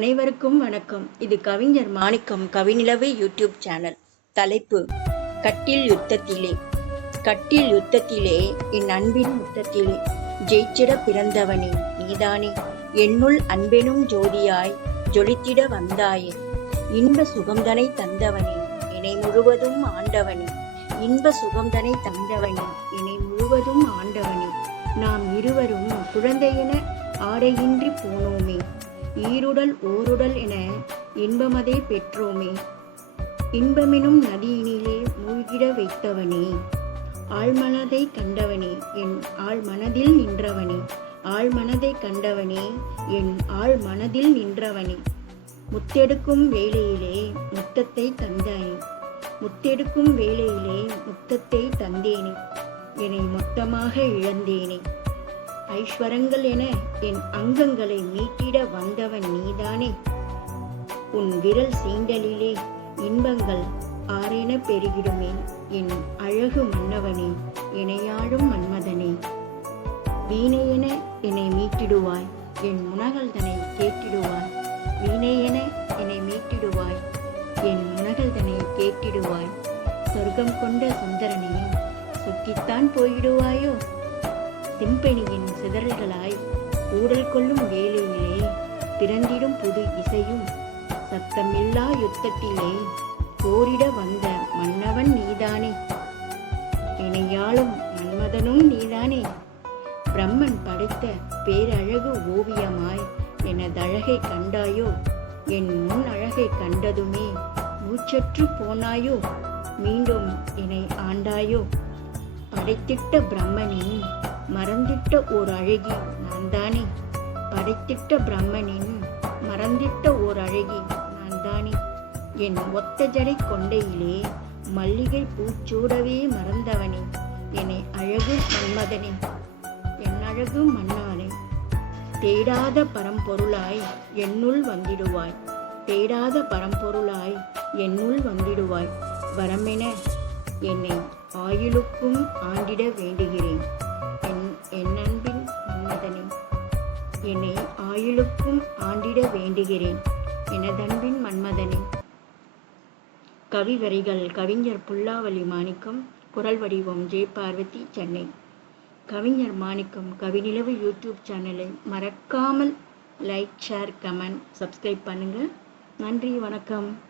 அனைவருக்கும் வணக்கம். இது கவிஞர் மாணிக்கம் கவிநிலவு யூடியூப் சேனல். தலைப்பு கட்டில் யுத்தத்திலே. கட்டில் யுத்தத்திலே என் அன்பின் யுத்தத்திலே ஜெயிச்சிட பிறந்தவனே நீதானே. என்னுள் அன்பெனும் ஜோதியாய் ஜொலித்திட வந்தாயே. இன்ப சுகம்தனை தந்தவனே என்னை முழுவதும் ஆண்டவனே. இன்ப சுகம்தனை தந்தவனே என்னை முழுவதும் ஆண்டவனே. நாம் இருவரும் குழந்தையென ஆடையின்றி போனோம். ஈருடல் ஓருடல் என இன்பமதே பெற்றோமே. இன்பமெனும் நதியினிலே மூழ்கிட வைத்தவனே. ஆழ்மனதை கண்டவனே என் ஆழ் மனதில் நின்றவனே. ஆழ்மனதை கண்டவனே என் ஆழ் மனதில் நின்றவனே. முத்தெடுக்கும் வேளையிலே முத்தத்தை தந்தானே. முத்தெடுக்கும் வேளையிலே முத்தத்தை தந்தேனே. என்னை மொத்தமாக இழந்தேனே. ஐஸ்வரங்கள் என என் அங்கங்களை மீட்டிட வந்தவன் நீதானே. உன் விரல் சீண்டலிலே இன்பங்கள் ஆரென பெருகிடுமே. என் அழகு மன்னவனே இணையாடும் மன்மதனே. வீணையென என்னை மீட்டிடுவாய் என் உணகல்தனை கேட்டிடுவாய். வீணையென என்னை மீட்டிடுவாய் என் முனகள்தனை கேட்டிடுவாய். சொர்க்கம் கொண்ட சுந்தரனே சுற்றித்தான் போயிடுவாயோ? திம்பெணியின் சிதறல்களாய் ஊடல் கொள்ளும் வேலையிலே பிறந்திடும் புது இசையும் சத்தமில்லா யுத்தத்திலே போரிட வந்த மன்னவன் நீதானே. இணையாளும் மன்மதனும் நீதானே. பிரம்மன் படைத்த பேரழகு ஓவியமாய் எனதழகை கண்டாயோ? என் முன் அழகை கண்டதுமே மூச்சற்று போனாயோ? மீண்டும் என்னை ஆண்டாயோ? படைத்திட்ட பிரம்மனின் மறந்திட்ட ஓர் அழகி நான் தானே படைத்திட்ட பிரம்மனின் மறந்திட்ட ஓர் அழகி நான் தானே என் ஒத்த ஜடை கொண்டையிலே மல்லிகை பூச்சூடவே மறந்தவனே. என்னை அழகு மன்மதனே. என் அழகு மன்னானே தேடாத பரம்பொருளாய் என்னுள் வந்திடுவாய். தேடாத பரம்பொருளாய் என்னுள் வந்திடுவாய். வரமென என்னை ஆயுளுக்கும் ஆண்டிட வேண்டுகிறேன். என்னை ஆயுளுக்கும் ஆண்டிட வேண்டுகிறேன் எனதன்பின் மன்மதனே. கவி வரிகள் கவிஞர் புல்லாவலி மாணிக்கம் குரல் வடிவம் ஜெய் பார்வதி சென்னை. கவிஞர் மாணிக்கம் கவிநிலவு யூடியூப் சேனலை மறக்காமல் லைக் ஷேர் கமெண்ட் சப்ஸ்கிரைப் பண்ணுங்கள் நன்றி வணக்கம்.